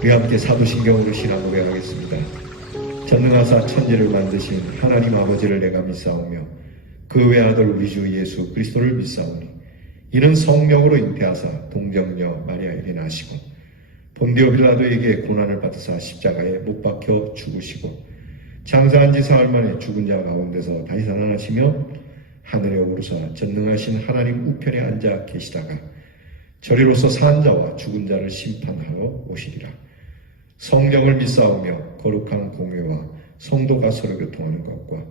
우리 함께 사도신경으로 신앙 고백하겠습니다. 전능하사 천지를 만드신 하나님 아버지를 내가 믿사오며 그 외아들 우리 주 예수 그리스도를 믿사오니 이는 성령으로 잉태하사 동정녀 마리아에게 나시고 본디오 빌라도에게 고난을 받으사 십자가에 못 박혀 죽으시고 장사한 지 사흘 만에 죽은 자 가운데서 다시 살아나시며 하늘에 오르사 전능하신 하나님 우편에 앉아 계시다가 저리로서 산 자와 죽은 자를 심판하러 오시리라. 성령을 믿사오며 거룩한 공회와 성도가 서로 교통하는 것과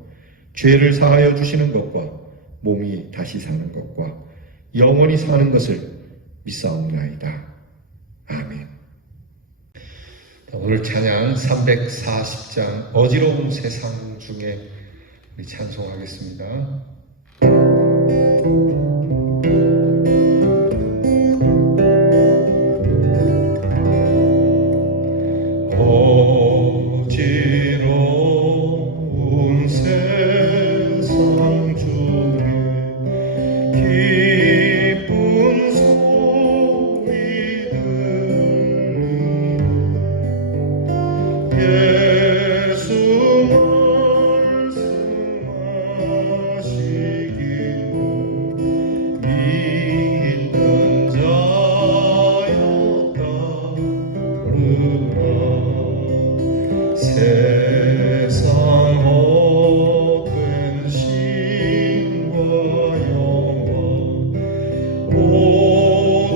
죄를 사하여 주시는 것과 몸이 다시 사는 것과 영원히 사는 것을 믿사옵나이다. 아멘. 오늘 찬양 340장 어지러운 세상 중에 우리 찬송하겠습니다. 어지러운 세상 중에 기쁜 소리 들리네 예수 말씀하시기를 믿는 자였다 그러나 세상 얻은 신과 영화 모두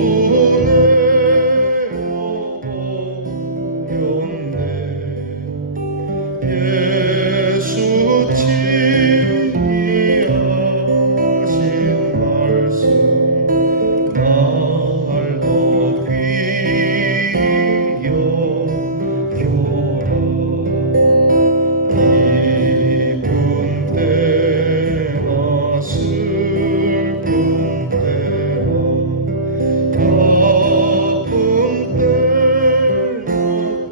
내어오였네 예수 진리하신 말씀 날 더 귀히 여겨라 기쁜 때나 슬픈 때나 바쁜 때나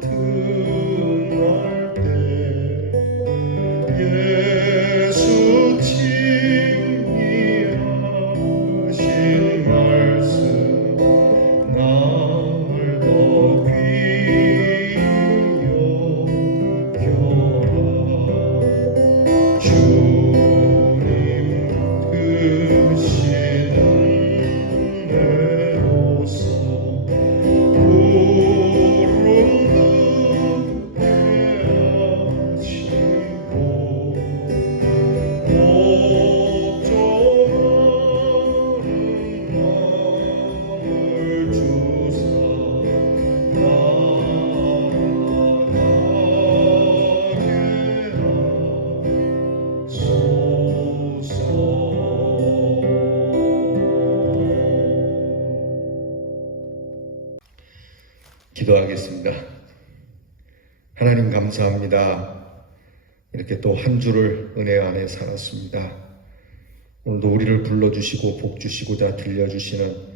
틈날 때 예수 진리하신 말씀 날 더 귀히 여겨라 주님 크신 은혜로서 부름 듣게 하시고 걱정하는 마음을 주사 기도하겠습니다. 하나님 감사합니다. 이렇게 또 한 주를 은혜 안에 살았습니다. 오늘도 우리를 불러주시고 복주시고자 들려주시는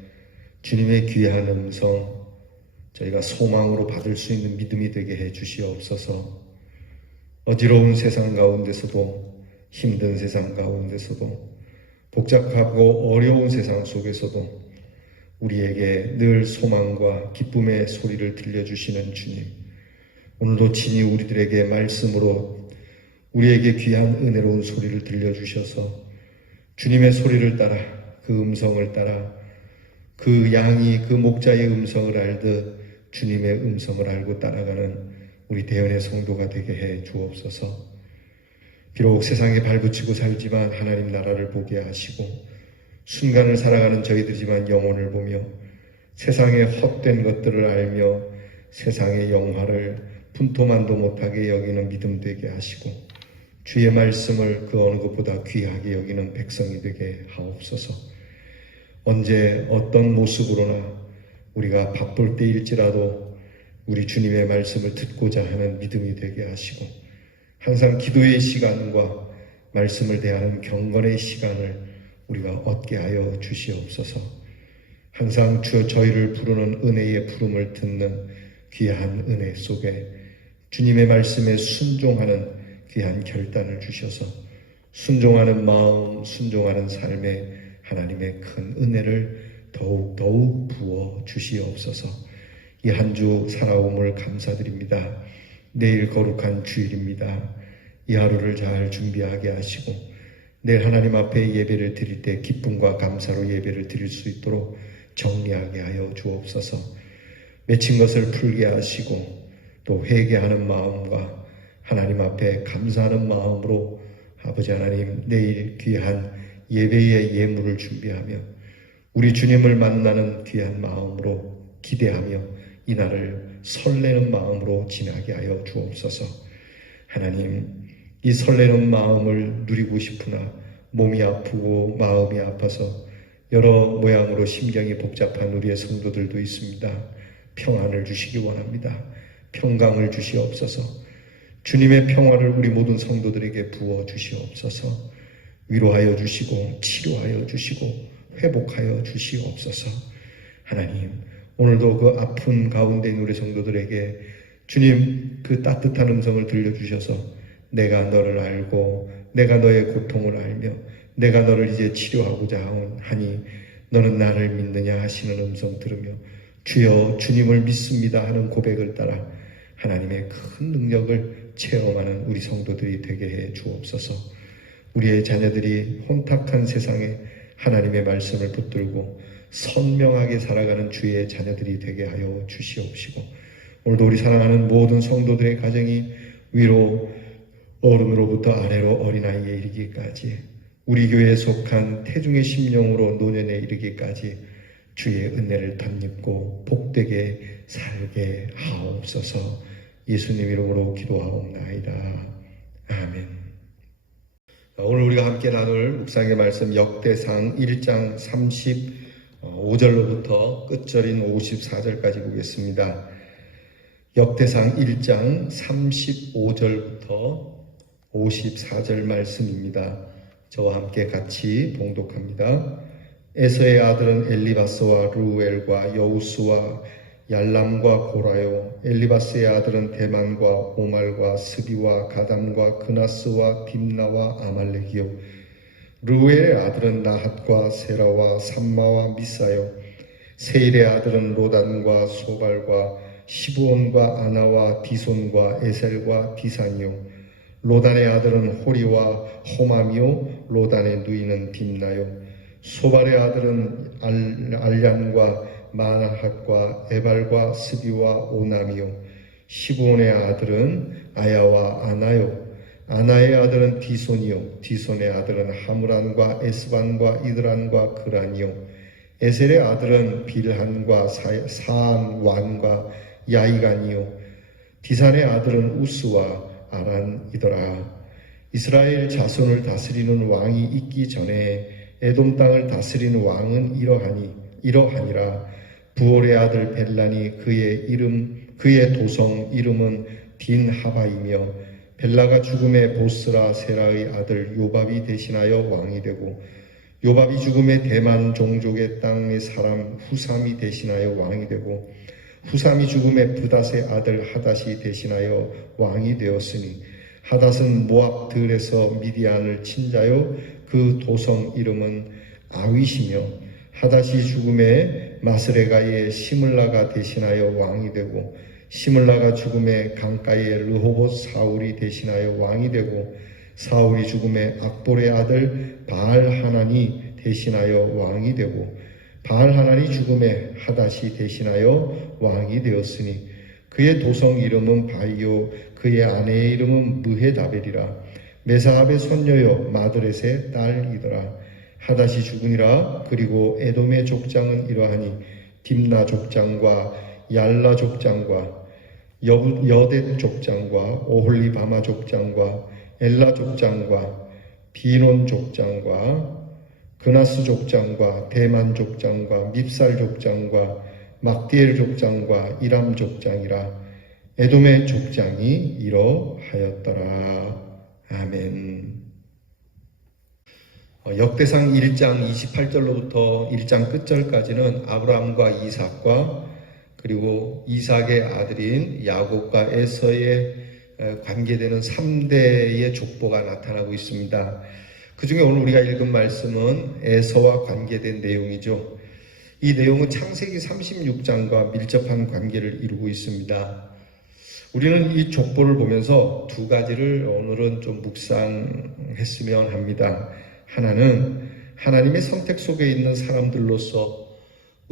주님의 귀한 음성 저희가 소망으로 받을 수 있는 믿음이 되게 해 주시옵소서. 어지러운 세상 가운데서도 힘든 세상 가운데서도 복잡하고 어려운 세상 속에서도 우리에게 늘 소망과 기쁨의 소리를 들려주시는 주님, 오늘도 친히 우리들에게 말씀으로 우리에게 귀한 은혜로운 소리를 들려주셔서 주님의 소리를 따라 그 음성을 따라 그 양이 그 목자의 음성을 알듯 주님의 음성을 알고 따라가는 우리 대연의 성도가 되게 해 주옵소서. 비록 세상에 발붙이고 살지만 하나님 나라를 보게 하시고 순간을 살아가는 저희들이지만 영혼을 보며 세상의 헛된 것들을 알며 세상의 영화를 분토만도 못하게 여기는 믿음 되게 하시고 주의 말씀을 그 어느 것보다 귀하게 여기는 백성이 되게 하옵소서. 언제 어떤 모습으로나 우리가 바쁠 때일지라도 우리 주님의 말씀을 듣고자 하는 믿음이 되게 하시고 항상 기도의 시간과 말씀을 대하는 경건의 시간을 우리가 얻게 하여 주시옵소서. 항상 저희를 부르는 은혜의 부름을 듣는 귀한 은혜 속에 주님의 말씀에 순종하는 귀한 결단을 주셔서 순종하는 마음, 순종하는 삶에 하나님의 큰 은혜를 더욱 부어 주시옵소서. 이 한 주 살아옴을 감사드립니다. 내일 거룩한 주일입니다. 이 하루를 잘 준비하게 하시고 내일 하나님 앞에 예배를 드릴 때 기쁨과 감사로 예배를 드릴 수 있도록 정리하게 하여 주옵소서. 맺힌 것을 풀게 하시고 또 회개하는 마음과 하나님 앞에 감사하는 마음으로 아버지 하나님 내일 귀한 예배의 예물을 준비하며 우리 주님을 만나는 귀한 마음으로 기대하며 이 날을 설레는 마음으로 지나게 하여 주옵소서. 하나님, 이 설레는 마음을 누리고 싶으나 몸이 아프고 마음이 아파서 여러 모양으로 심경이 복잡한 우리의 성도들도 있습니다. 평안을 주시기 원합니다. 평강을 주시옵소서. 주님의 평화를 우리 모든 성도들에게 부어 주시옵소서. 위로하여 주시고 치료하여 주시고 회복하여 주시옵소서. 하나님, 오늘도 그 아픈 가운데 있는 우리 성도들에게 주님 그 따뜻한 음성을 들려주셔서 내가 너를 알고 내가 너의 고통을 알며 내가 너를 이제 치료하고자 하니 너는 나를 믿느냐 하시는 음성 들으며 주여 주님을 믿습니다 하는 고백을 따라 하나님의 큰 능력을 체험하는 우리 성도들이 되게 해 주옵소서. 우리의 자녀들이 혼탁한 세상에 하나님의 말씀을 붙들고 선명하게 살아가는 주의 자녀들이 되게 하여 주시옵시고 오늘도 우리 사랑하는 모든 성도들의 가정이 위로 어른으로부터 아래로 어린아이에 이르기까지 우리 교회에 속한 태중의 심령으로 노년에 이르기까지 주의 은혜를 덧입고 복되게 살게 하옵소서. 예수님 이름으로 기도하옵나이다. 아멘. 오늘 우리가 함께 나눌 묵상의 말씀 역대상 1장 35절로부터 끝절인 54절까지 보겠습니다. 역대상 1장 35절부터 54절 말씀입니다. 저와 함께 같이 봉독합니다. 에서의 아들은 엘리바스와 루엘과 여우스와 얄람과 고라요. 엘리바스의 아들은 대만과 오말과 스비와 가담과 그나스와 딥나와 아말렉이요. 루엘의 아들은 나핫과 세라와 삼마와 미사요. 세일의 아들은 로단과 소발과 시브온과 아나와 디손과 에셀과 디산이요. 로단의 아들은 호리와 호맘이요. 로단의 누이는 딥나요. 소발의 아들은 알량과 마나핫과 에발과 스비와 오남이요. 시브온의 아들은 아야와 아나요. 아나의 아들은 디손이요. 디손의 아들은 하므란과 에스반과 이드란과 그란이요. 에셀의 아들은 빌한과 사안완과 야이간이요. 디산의 아들은 우스와 아란이더라. 이스라엘 자손을 다스리는 왕이 있기 전에 에돔 땅을 다스리는 왕은 이러하니라. 부올의 아들 벨란이 그의 도성 이름은 딘하바이며 벨라가 죽음에 보스라 세라의 아들 요밥이 대신하여 왕이 되고 요밥이 죽음에 대만 종족의 땅의 사람 후삼이 대신하여 왕이 되고 후삼이 죽음에 브닷의 아들 하닷이 대신하여 왕이 되었으니 하닷은 모압 들에서 미디안을 친 자요 그 도성 이름은 아윗이며 하닷이 죽음에 마스레가의 시물라가 대신하여 왕이 되고 시물라가 죽음에 강가의 르호봇 사울이 대신하여 왕이 되고 사울이 죽음에 악볼의 아들 바알하난이 대신하여 왕이 되고 바알하난이 죽음에 하닷이 대신하여 왕이 되었으니 그의 도성 이름은 바이요 그의 아내의 이름은 무헤다벨이라. 메사압의 손녀여 마드렛의 딸이더라. 하닷이 죽으니라. 그리고 에돔의 족장은 이러하니 딥나 족장과 얄라 족장과 여댓 족장과 오홀리바마 족장과 엘라 족장과 비논 족장과 그나스 족장과 대만 족장과 밉살 족장과 막디엘 족장과 이람 족장이라. 에돔의 족장이 이러하였더라. 아멘. 역대상 1장 28절로부터 1장 끝절까지는 아브라함과 이삭과 그리고 이삭의 아들인 야곱과 에서의 관계되는 3대의 족보가 나타나고 있습니다. 그 중에 오늘 우리가 읽은 말씀은 에서와 관계된 내용이죠. 이 내용은 창세기 36장과 밀접한 관계를 이루고 있습니다. 우리는 이 족보를 보면서 두 가지를 오늘은 좀 묵상했으면 합니다. 하나는 하나님의 선택 속에 있는 사람들로서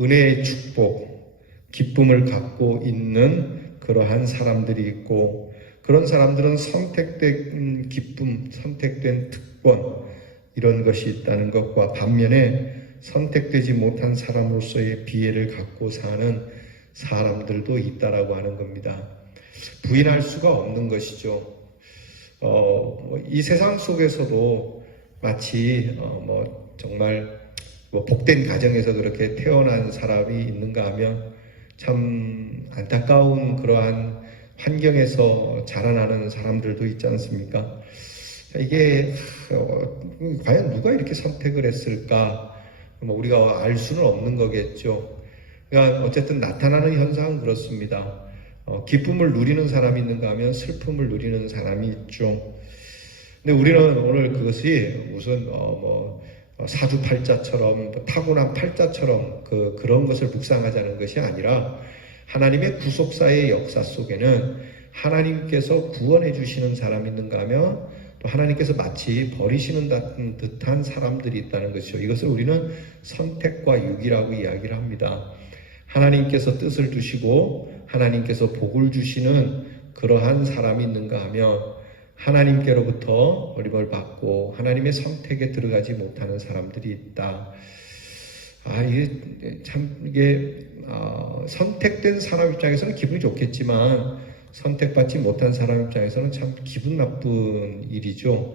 은혜의 축복, 기쁨을 갖고 있는 그러한 사람들이 있고, 그런 사람들은 선택된 기쁨, 선택된 특권, 이런 것이 있다는 것과 반면에 선택되지 못한 사람으로서의 비애를 갖고 사는 사람들도 있다라고 하는 겁니다. 부인할 수가 없는 것이죠. 이 세상 속에서도 마치 정말 복된 가정에서 그렇게 태어난 사람이 있는가 하면 참 안타까운 그러한 환경에서 자라나는 사람들도 있지 않습니까? 이게 과연 누가 이렇게 선택을 했을까? 우리가 알 수는 없는 거겠죠. 그러니까 어쨌든 나타나는 현상은 그렇습니다. 기쁨을 누리는 사람이 있는가 하면 슬픔을 누리는 사람이 있죠. 근데 우리는 오늘 그것이 무슨 사주팔자처럼 타고난 팔자처럼 그런 것을 묵상하자는 것이 아니라 하나님의 구속사의 역사 속에는 하나님께서 구원해 주시는 사람이 있는가 하면 또 하나님께서 마치 버리시는 듯한 사람들이 있다는 것이죠. 이것을 우리는 선택과 유기라고 이야기를 합니다. 하나님께서 뜻을 두시고 하나님께서 복을 주시는 그러한 사람이 있는가 하면 하나님께로부터 버림을 받고 하나님의 선택에 들어가지 못하는 사람들이 있다. 이게 선택된 사람 입장에서는 기분이 좋겠지만 선택받지 못한 사람 입장에서는 참 기분 나쁜 일이죠.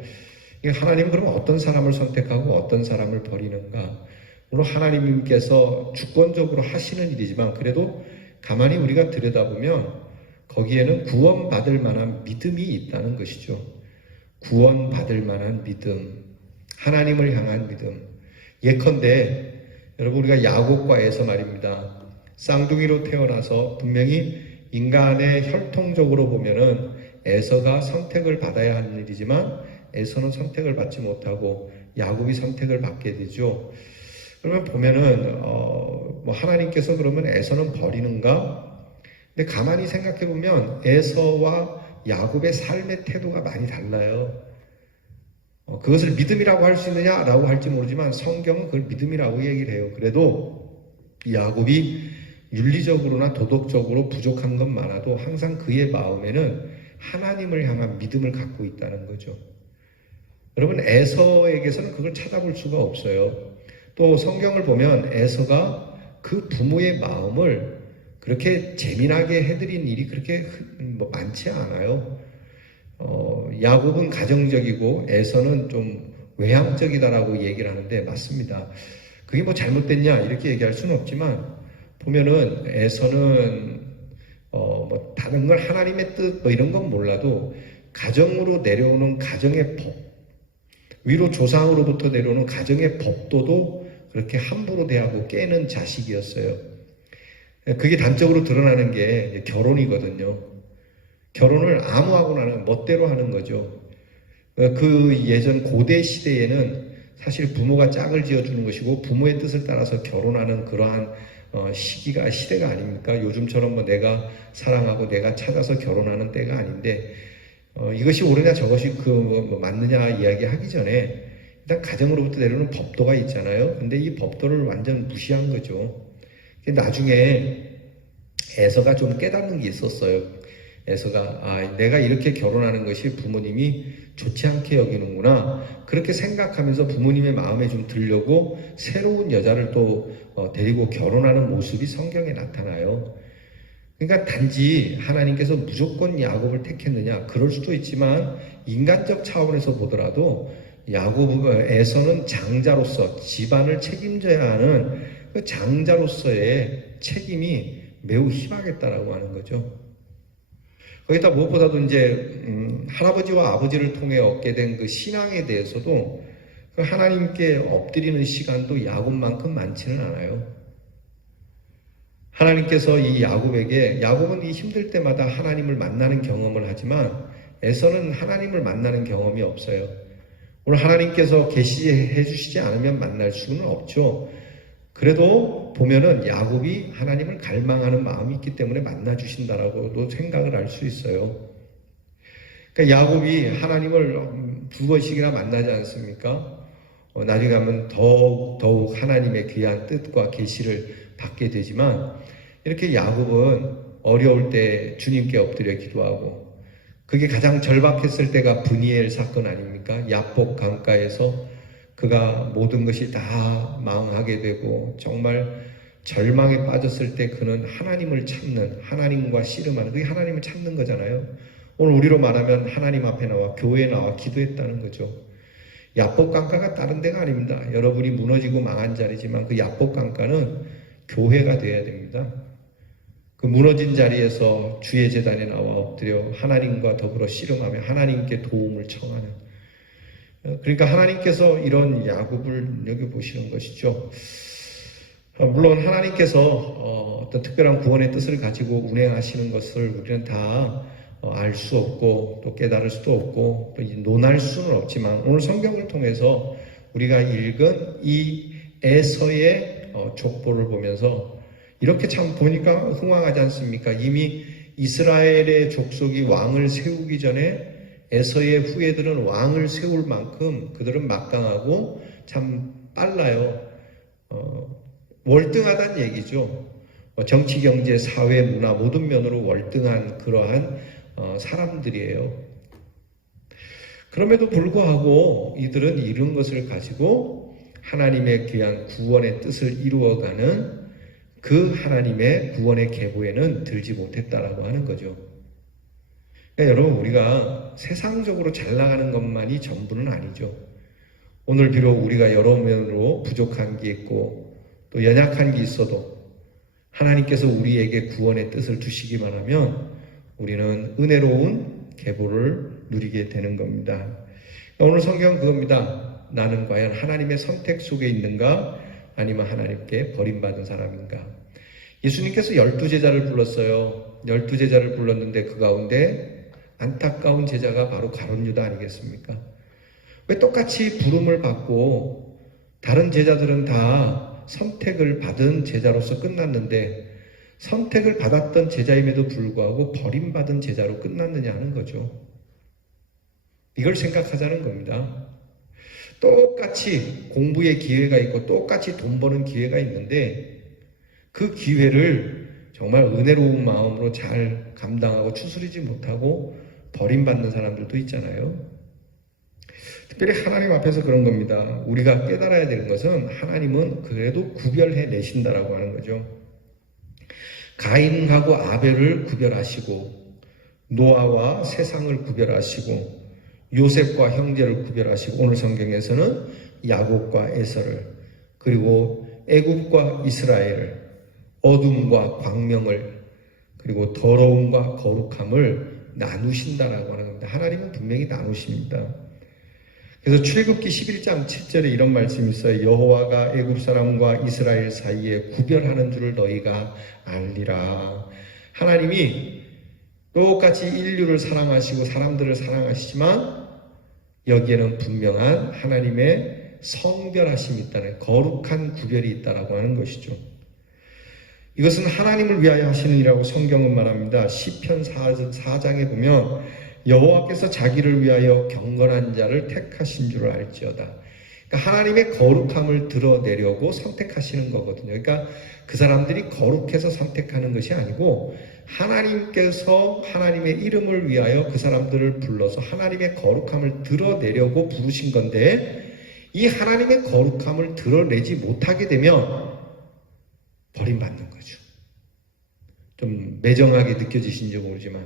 하나님은 그럼 어떤 사람을 선택하고 어떤 사람을 버리는가? 물론 하나님께서 주권적으로 하시는 일이지만 그래도 가만히 우리가 들여다보면 거기에는 구원받을 만한 믿음이 있다는 것이죠. 구원받을 만한 믿음, 하나님을 향한 믿음. 예컨대 여러분 우리가 야곱과 에서 말입니다. 쌍둥이로 태어나서 분명히 인간의 혈통적으로 보면은 에서가 선택을 받아야 하는 일이지만 에서는 선택을 받지 못하고 야곱이 선택을 받게 되죠. 그러면 보면은 하나님께서 그러면 에서는 버리는가? 근데 가만히 생각해 보면 에서와 야곱의 삶의 태도가 많이 달라요. 그것을 믿음이라고 할 수 있느냐라고 할지 모르지만 성경은 그걸 믿음이라고 얘기를 해요. 그래도 야곱이 윤리적으로나 도덕적으로 부족한 건 많아도 항상 그의 마음에는 하나님을 향한 믿음을 갖고 있다는 거죠. 여러분 에서에게서는 그걸 찾아볼 수가 없어요. 또 성경을 보면 에서가 그 부모의 마음을 그렇게 재미나게 해드린 일이 그렇게 많지 않아요. 야곱은 가정적이고 에서는 좀 외향적이다라고 얘기를 하는데 맞습니다. 그게 잘못됐냐 이렇게 얘기할 수는 없지만 보면은 에서는 다른 걸 하나님의 뜻 이런 건 몰라도 가정으로 내려오는 가정의 법, 위로 조상으로부터 내려오는 가정의 법도도 그렇게 함부로 대하고 깨는 자식이었어요. 그게 단적으로 드러나는 게 결혼이거든요. 결혼을 아무하고나 하는 멋대로 하는 거죠. 그 예전 고대 시대에는 사실 부모가 짝을 지어주는 것이고 부모의 뜻을 따라서 결혼하는 그러한 시대가 아닙니까? 요즘처럼 내가 사랑하고 내가 찾아서 결혼하는 때가 아닌데 이것이 옳으냐 저것이 맞느냐 이야기하기 전에 일단 가정으로부터 내려오는 법도가 있잖아요. 근데 이 법도를 완전 무시한 거죠. 나중에 에서가 좀 깨닫는 게 있었어요. 에서가 내가 이렇게 결혼하는 것이 부모님이 좋지 않게 여기는구나 그렇게 생각하면서 부모님의 마음에 좀 들려고 새로운 여자를 또 데리고 결혼하는 모습이 성경에 나타나요. 그러니까 단지 하나님께서 무조건 야곱을 택했느냐 그럴 수도 있지만 인간적 차원에서 보더라도 에서는 장자로서 집안을 책임져야 하는 그 장자로서의 책임이 매우 희박했다라고 하는 거죠. 거기다 무엇보다도 이제 할아버지와 아버지를 통해 얻게 된 그 신앙에 대해서도 그 하나님께 엎드리는 시간도 야곱만큼 많지는 않아요. 하나님께서 이 야곱은 이 힘들 때마다 하나님을 만나는 경험을 하지만 에서는 하나님을 만나는 경험이 없어요. 오늘 하나님께서 계시해 주시지 않으면 만날 수는 없죠. 그래도 또 보면은 야곱이 하나님을 갈망하는 마음이 있기 때문에 만나 주신다라고도 생각을 할 수 있어요. 그러니까 야곱이 하나님을 두 번씩이나 만나지 않습니까? 나중에 가면 더욱 하나님의 귀한 뜻과 계시를 받게 되지만, 이렇게 야곱은 어려울 때 주님께 엎드려 기도하고, 그게 가장 절박했을 때가 브니엘 사건 아닙니까? 야복 강가에서 그가 모든 것이 다 망하게 되고 정말 절망에 빠졌을 때 그는 하나님을 찾는, 하나님과 씨름하는, 그게 하나님을 찾는 거잖아요. 오늘 우리로 말하면 하나님 앞에 나와 교회에 나와 기도했다는 거죠. 야복 강가가 다른 데가 아닙니다. 여러분이 무너지고 망한 자리지만 그 야복 강가는 교회가 되어야 됩니다. 그 무너진 자리에서 주의 제단에 나와 엎드려 하나님과 더불어 씨름하며 하나님께 도움을 청하는, 그러니까 하나님께서 이런 야곱을 눈여겨보시는 것이죠. 물론 하나님께서 어떤 특별한 구원의 뜻을 가지고 운행하시는 것을 우리는 다 알 수 없고 또 깨달을 수도 없고 또 논할 수는 없지만, 오늘 성경을 통해서 우리가 읽은 이 에서의 족보를 보면서 이렇게 참 보니까 흥황하지 않습니까? 이미 이스라엘의 족속이 왕을 세우기 전에 에서의 후예들은 왕을 세울 만큼 그들은 막강하고 참 빨라요. 월등하다는 얘기죠. 정치, 경제, 사회, 문화 모든 면으로 월등한 그러한 사람들이에요. 그럼에도 불구하고 이들은 이룬 것을 가지고 하나님의 귀한 구원의 뜻을 이루어가는 그 하나님의 구원의 계보에는 들지 못했다라고 하는 거죠. 그러니까 여러분, 우리가 세상적으로 잘 나가는 것만이 전부는 아니죠. 오늘 비록 우리가 여러 면으로 부족한 게 있고 또 연약한 게 있어도 하나님께서 우리에게 구원의 뜻을 주시기만 하면 우리는 은혜로운 계보를 누리게 되는 겁니다. 오늘 성경은 그겁니다. 나는 과연 하나님의 선택 속에 있는가, 아니면 하나님께 버림받은 사람인가. 예수님께서 12제자를 불렀어요. 12제자를 불렀는데 그 가운데 안타까운 제자가 바로 가룟 유다 아니겠습니까? 왜 똑같이 부름을 받고 다른 제자들은 다 선택을 받은 제자로서 끝났는데 선택을 받았던 제자임에도 불구하고 버림받은 제자로 끝났느냐 하는 거죠. 이걸 생각하자는 겁니다. 똑같이 공부의 기회가 있고 똑같이 돈 버는 기회가 있는데 그 기회를 정말 은혜로운 마음으로 잘 감당하고 추스리지 못하고 버림받는 사람들도 있잖아요. 특별히 하나님 앞에서 그런 겁니다. 우리가 깨달아야 되는 것은 하나님은 그래도 구별해 내신다라고 하는 거죠. 가인하고 아벨을 구별하시고 노아와 세상을 구별하시고 요셉과 형제를 구별하시고 오늘 성경에서는 야곱과 에서를, 그리고 애굽과 이스라엘을, 어둠과 광명을, 그리고 더러움과 거룩함을 나누신다라고 하는 겁니다. 하나님은 분명히 나누십니다. 그래서 출애굽기 11장 7절에 이런 말씀이 있어요. 여호와가 애굽 사람과 이스라엘 사이에 구별하는 줄을 너희가 알리라. 하나님이 똑같이 인류를 사랑하시고 사람들을 사랑하시지만 여기에는 분명한 하나님의 성별하심이 있다는, 거룩한 구별이 있다라고 하는 것이죠. 이것은 하나님을 위하여 하시는 일이라고 성경은 말합니다. 시편 4장에 보면 여호와께서 자기를 위하여 경건한 자를 택하신 줄 알지어다. 그러니까 하나님의 거룩함을 드러내려고 선택하시는 거거든요. 그러니까 그 사람들이 거룩해서 선택하는 것이 아니고 하나님께서 하나님의 이름을 위하여 그 사람들을 불러서 하나님의 거룩함을 드러내려고 부르신 건데, 이 하나님의 거룩함을 드러내지 못하게 되면 버림받는 거죠. 좀 매정하게 느껴지신지 모르지만,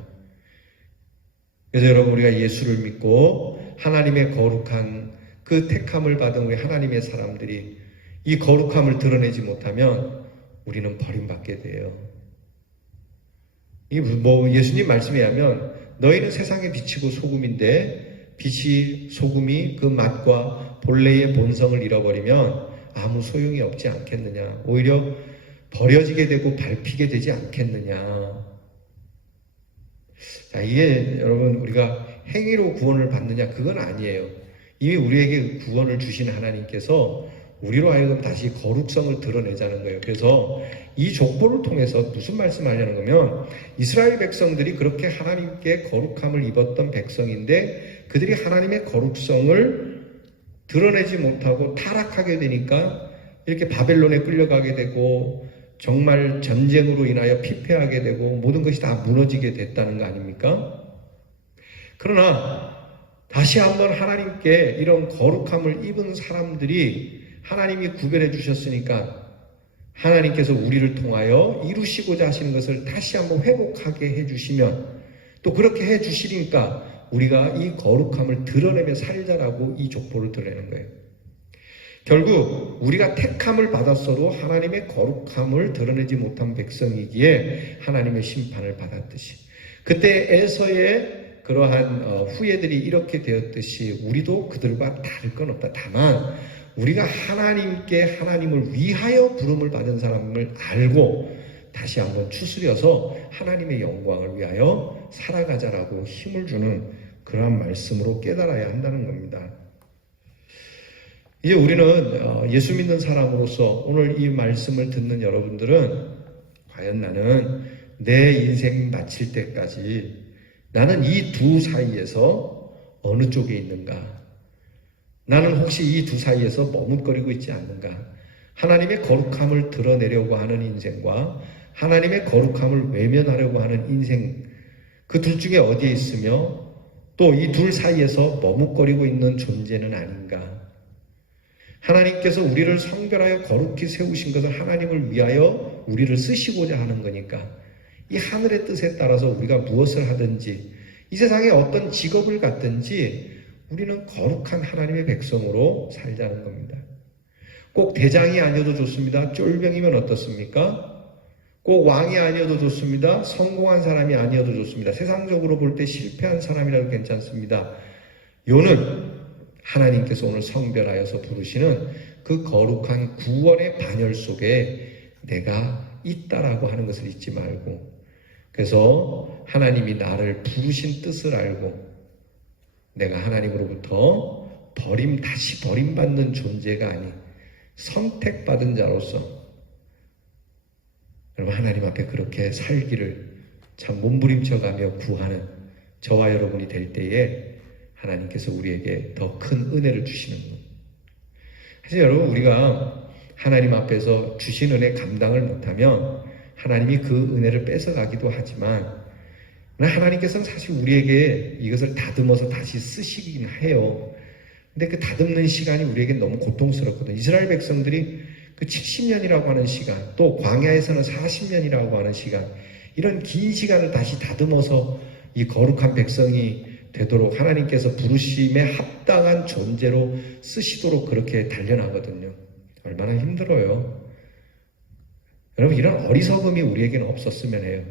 그래서 여러분, 우리가 예수를 믿고 하나님의 거룩한 그 택함을 받은 우리 하나님의 사람들이 이 거룩함을 드러내지 못하면 우리는 버림받게 돼요. 이 예수님 말씀에 하면 너희는 세상의 빛이고 소금인데 빛이, 소금이 그 맛과 본래의 본성을 잃어버리면 아무 소용이 없지 않겠느냐. 오히려 버려지게 되고 밟히게 되지 않겠느냐. 자, 이게 여러분, 우리가 행위로 구원을 받느냐, 그건 아니에요. 이미 우리에게 구원을 주신 하나님께서 우리로 하여금 다시 거룩성을 드러내자는 거예요. 그래서 이 족보를 통해서 무슨 말씀하려는 거면 이스라엘 백성들이 그렇게 하나님께 거룩함을 입었던 백성인데 그들이 하나님의 거룩성을 드러내지 못하고 타락하게 되니까 이렇게 바벨론에 끌려가게 되고 정말 전쟁으로 인하여 피폐하게 되고 모든 것이 다 무너지게 됐다는 거 아닙니까? 그러나 다시 한번 하나님께 이런 거룩함을 입은 사람들이 하나님이 구별해 주셨으니까 하나님께서 우리를 통하여 이루시고자 하시는 것을 다시 한번 회복하게 해주시면 또 그렇게 해주시니까 우리가 이 거룩함을 드러내며 살자라고 이 족보를 드러내는 거예요. 결국 우리가 택함을 받았어도 하나님의 거룩함을 드러내지 못한 백성이기에 하나님의 심판을 받았듯이 그때 에서의 그러한 후예들이 이렇게 되었듯이 우리도 그들과 다를 건 없다. 다만 우리가 하나님께 하나님을 위하여 부름을 받은 사람을 알고 다시 한번 추스려서 하나님의 영광을 위하여 살아가자라고 힘을 주는 그러한 말씀으로 깨달아야 한다는 겁니다. 이제 우리는 예수 믿는 사람으로서 오늘 이 말씀을 듣는 여러분들은 과연 나는 내 인생 마칠 때까지 나는 이 두 사이에서 어느 쪽에 있는가? 나는 혹시 이 두 사이에서 머뭇거리고 있지 않는가? 하나님의 거룩함을 드러내려고 하는 인생과 하나님의 거룩함을 외면하려고 하는 인생 그 둘 중에 어디에 있으며 또 이 둘 사이에서 머뭇거리고 있는 존재는 아닌가? 하나님께서 우리를 성별하여 거룩히 세우신 것은 하나님을 위하여 우리를 쓰시고자 하는 거니까 이 하늘의 뜻에 따라서 우리가 무엇을 하든지 이 세상에 어떤 직업을 갖든지 우리는 거룩한 하나님의 백성으로 살자는 겁니다. 꼭 대장이 아니어도 좋습니다. 쫄병이면 어떻습니까? 꼭 왕이 아니어도 좋습니다. 성공한 사람이 아니어도 좋습니다. 세상적으로 볼 때 실패한 사람이라도 괜찮습니다. 요는 하나님께서 오늘 성별하여서 부르시는 그 거룩한 구원의 반열 속에 내가 있다라고 하는 것을 잊지 말고 그래서 하나님이 나를 부르신 뜻을 알고 내가 하나님으로부터 다시 버림받는 존재가 아닌 선택받은 자로서 여러분 하나님 앞에 그렇게 살기를 참 몸부림쳐가며 구하는 저와 여러분이 될 때에 하나님께서 우리에게 더 큰 은혜를 주시는 것. 사실 여러분 우리가 하나님 앞에서 주신 은혜 감당을 못하면 하나님이 그 은혜를 뺏어가기도 하지만 하나님께서는 사실 우리에게 이것을 다듬어서 다시 쓰시긴 해요. 근데 그 다듬는 시간이 우리에게 너무 고통스럽거든요. 이스라엘 백성들이 그 70년이라고 하는 시간, 또 광야에서는 40년이라고 하는 시간, 이런 긴 시간을 다시 다듬어서 이 거룩한 백성이 되도록 하나님께서 부르심에 합당한 존재로 쓰시도록 그렇게 단련하거든요. 얼마나 힘들어요. 여러분 이런 어리석음이 우리에게는 없었으면 해요.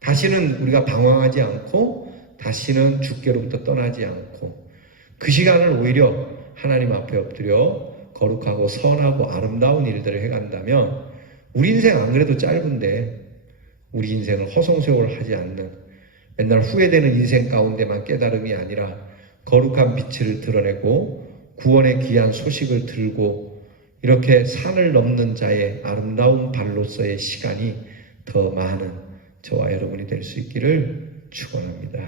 다시는 우리가 방황하지 않고 다시는 주께로부터 떠나지 않고 그 시간을 오히려 하나님 앞에 엎드려 거룩하고 선하고 아름다운 일들을 해간다면 우리 인생 안 그래도 짧은데 우리 인생은 허송세월 하지 않는 맨날 후회되는 인생 가운데만 깨달음이 아니라 거룩한 빛을 드러내고 구원의 귀한 소식을 들고 이렇게 산을 넘는 자의 아름다운 발로서의 시간이 더 많은 저와 여러분이 될 수 있기를 축원합니다.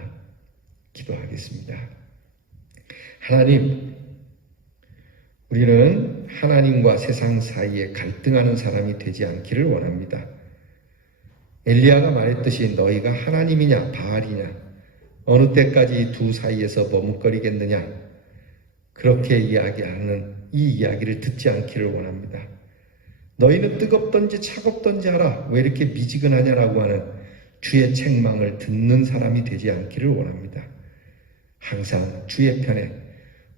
기도하겠습니다. 하나님, 우리는 하나님과 세상 사이에 갈등하는 사람이 되지 않기를 원합니다. 엘리야가 말했듯이 너희가 하나님이냐 바알이냐 어느 때까지 이 두 사이에서 머뭇거리겠느냐 그렇게 이야기하는 이 이야기를 듣지 않기를 원합니다. 너희는 뜨겁던지 차갑던지 하라 왜 이렇게 미지근하냐라고 하는 주의 책망을 듣는 사람이 되지 않기를 원합니다. 항상 주의 편에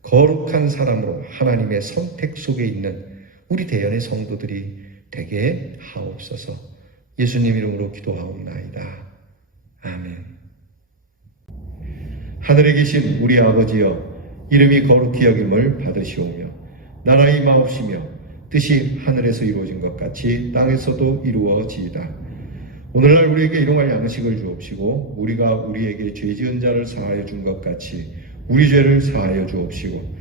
거룩한 사람으로 하나님의 선택 속에 있는 우리 대연의 성도들이 되게 하옵소서. 예수님 이름으로 기도하옵나이다. 아멘. 하늘에 계신 우리 아버지여 이름이 거룩히 여김을 받으시오며 나라의 마옵시며 뜻이 하늘에서 이루어진 것 같이 땅에서도 이루어지이다. 오늘날 우리에게 일용할 양식을 주옵시고 우리가 우리에게 죄 지은 자를 사하여 준 것 같이 우리 죄를 사하여 주옵시고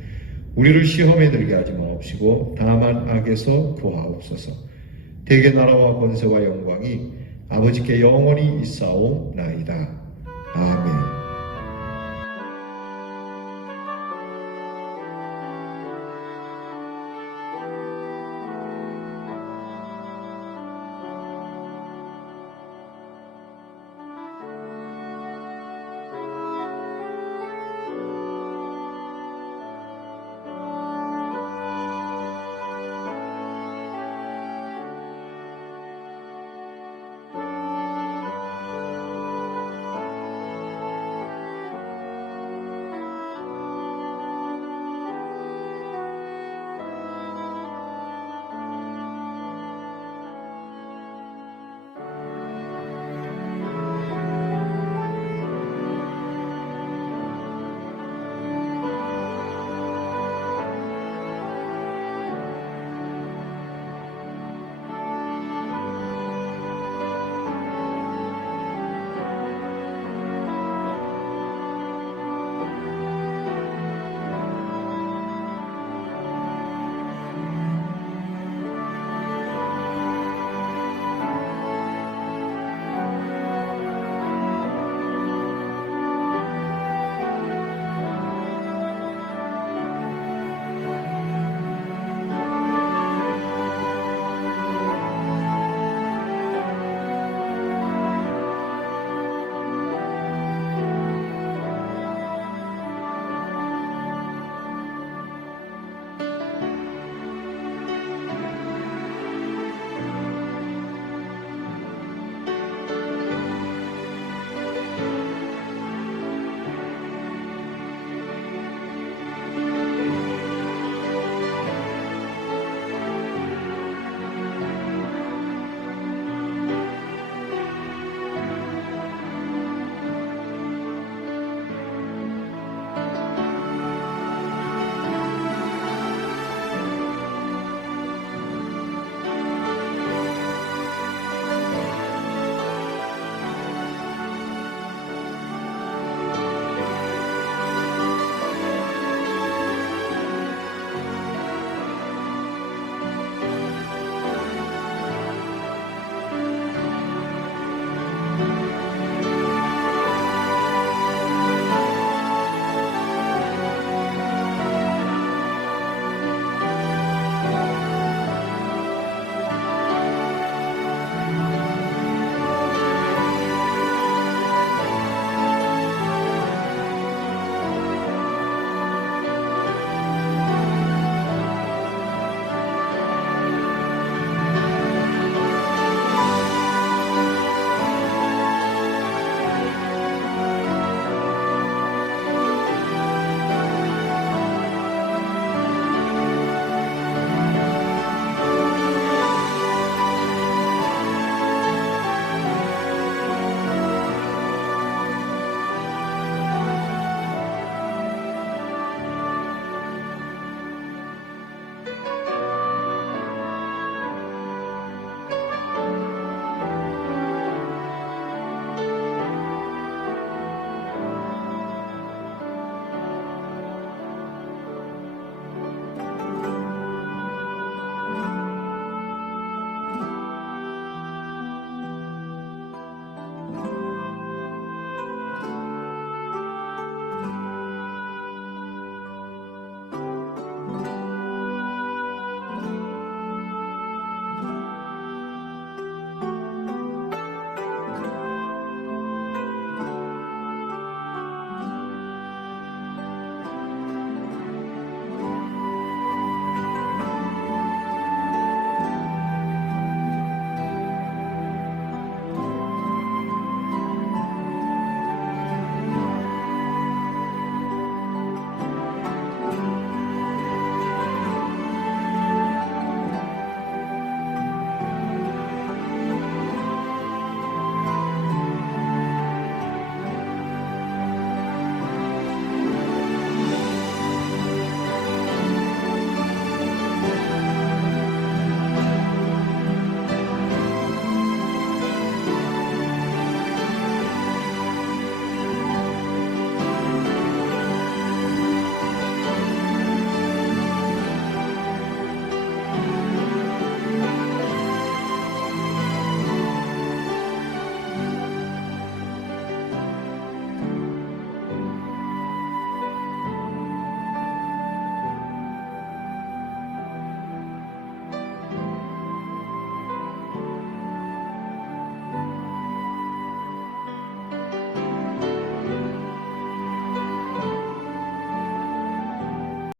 우리를 시험에 들게 하지 마옵시고 다만 악에서 구하옵소서. 대개 나라와 권세와 영광이 아버지께 영원히 있사옵나이다.